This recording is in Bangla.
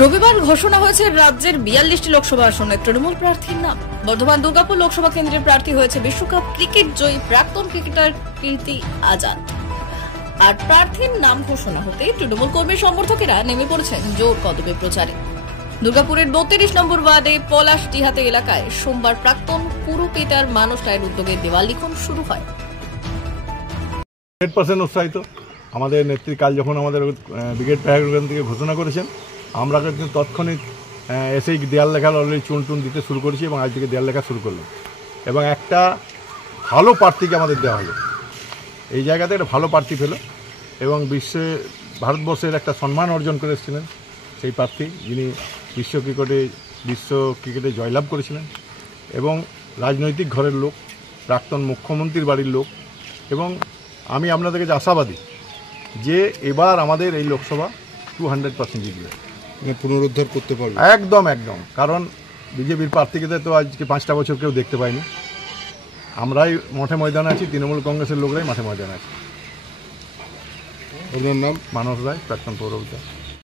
রবিবার ঘোষণা হয়েছে রাজ্যের 42টি লোকসভা আসনে তৃণমূল প্রার্থীর নাম। বর্ধমান দুর্গাপুর লোকসভা কেন্দ্রের প্রার্থী হয়েছে বিশ্বকাপ ক্রিকেট জয়ী প্রাক্তন ক্রিকেটার কীর্তি আজাদ। আর প্রার্থীর নাম ঘোষণা হতেই তৃণমূল কর্মী সমর্থকেরা নেমে পড়েছেন জোর কদমে প্রচারে। দুর্গাপুরের 32 নম্বর ওয়ার্ডে পলাশডিহাতে এলাকায় সোমবার প্রাক্তন পুরপিতার মানুষ রায়ের উদ্যোগে দেওয়াল লিখন শুরু হয়। 100% উৎসাহিত। আমাদের নেত্রী কাল যখন আমাদের ব্রিগেড প্যারাগ্রাম থেকে ঘোষণা করেছেন, আমরা কিন্তু তৎক্ষণিক এসেই দেয়াল লেখা অলরেডি চুন দিতে শুরু করেছি এবং আজ থেকে দেয়াল লেখা শুরু করলাম এবং একটা ভালো প্রার্থীকে আমাদের দেওয়া হলো। এই জায়গাতে একটা ভালো প্রার্থী পেল এবং ভারতবর্ষের একটা সম্মান অর্জন করে এসেছিলেন সেই প্রার্থী, যিনি বিশ্ব ক্রিকেটে জয়লাভ করেছিলেন এবং রাজনৈতিক ঘরের লোক, প্রাক্তন মুখ্যমন্ত্রীর বাড়ির লোক। এবং আমি আপনাদের কাছে আশাবাদী যে এবার আমাদের এই লোকসভা 200% জিতবে, পুনরুদ্ধার করতে পারবে। একদম। কারণ বিজেপির প্রার্থীকে তো আজকে 5টা বছর কেউ দেখতে পায়নি। আমরাই মাঠে ময়দানে আছি, তৃণমূল কংগ্রেসের লোকরাই মাঠে ময়দানে আছে। আপনার নাম? মানস রায়, প্রাক্তন পৌরপিতা।